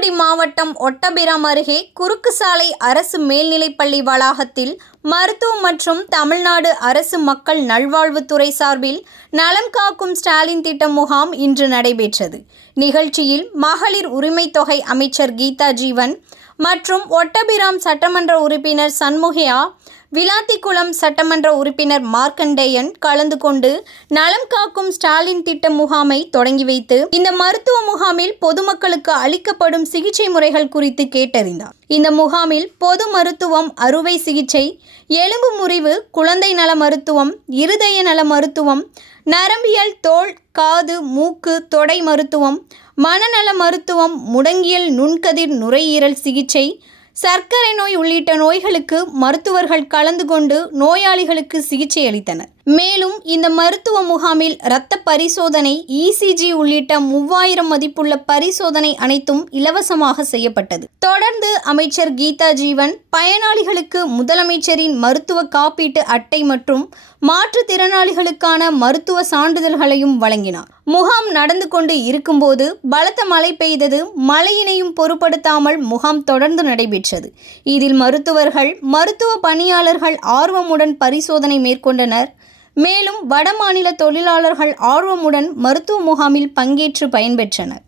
தூத்துக்குடி மாவட்டம் ஒட்டபிராம் அருகே குறுக்கு சாலை அரசு மேல்நிலைப்பள்ளி வளாகத்தில் மருத்துவம் மற்றும் தமிழ்நாடு அரசு மக்கள் நல்வாழ்வுத்துறை சார்பில் நலம் காக்கும் ஸ்டாலின் திட்ட முகாம் இன்று நடைபெற்றது. நிகழ்ச்சியில் மகளிர் உரிமை தொகை அமைச்சர் கீதா ஜீவன் மற்றும் ஒட்டபிராம் சட்டமன்ற உறுப்பினர் சண்முகியா விளாத்திக்குளம் சட்டமன்ற உறுப்பினர் மார்க்கண்டேயன் கலந்து கொண்டு நலம் காக்கும் ஸ்டாலின் திட்ட முகாமை தொடங்கி வைத்து இந்த மருத்துவ முகாமில் பொதுமக்களுக்கு அளிக்கப்படும் சிகிச்சை முறைகள் குறித்து கேட்டறிந்தார். இந்த முகாமில் பொது மருத்துவம் அறுவை சிகிச்சை எலும்பு முறிவு குழந்தை நல மருத்துவம் இருதய நல மருத்துவம் நரம்பியல் தோல் காது மூக்கு தொடை மருத்துவம் மனநல மருத்துவம் முடங்கியல் நுண்கதிர் நுரையீரல் சிகிச்சை சர்க்கரை நோய் உள்ளிட்ட நோய்களுக்கு மருத்துவர்கள் கலந்து கொண்டு நோயாளிகளுக்கு சிகிச்சை அளித்தனர். மேலும் இந்த மருத்துவ முகாமில் இரத்த பரிசோதனை இசிஜி உள்ளிட்ட மூவாயிரம் மதிப்புள்ள பரிசோதனை அனைத்தும் இலவசமாக செய்யப்பட்டது. தொடர்ந்து அமைச்சர் கீதா ஜீவன் பயனாளிகளுக்கு முதலமைச்சரின் மருத்துவ காப்பீட்டு அட்டை மற்றும் மாற்றுத்திறனாளிகளுக்கான மருத்துவ சான்றிதழ்களையும் வழங்கினார். முகாம் நடந்து கொண்டு இருக்கும்போது பலத்த மழை பெய்தது மழையினையும் பொருட்படுத்தாமல் முகாம் தொடர்ந்து நடைபெற்றது. இதில் மருத்துவர்கள் மருத்துவ பணியாளர்கள் ஆர்வமுடன் பரிசோதனை மேற்கொண்டனர். மேலும் வடமாநில தொழிலாளர்கள் ஆர்வமுடன் மருத்துவ முகாமில் பங்கேற்று பயன்பெற்றனர்.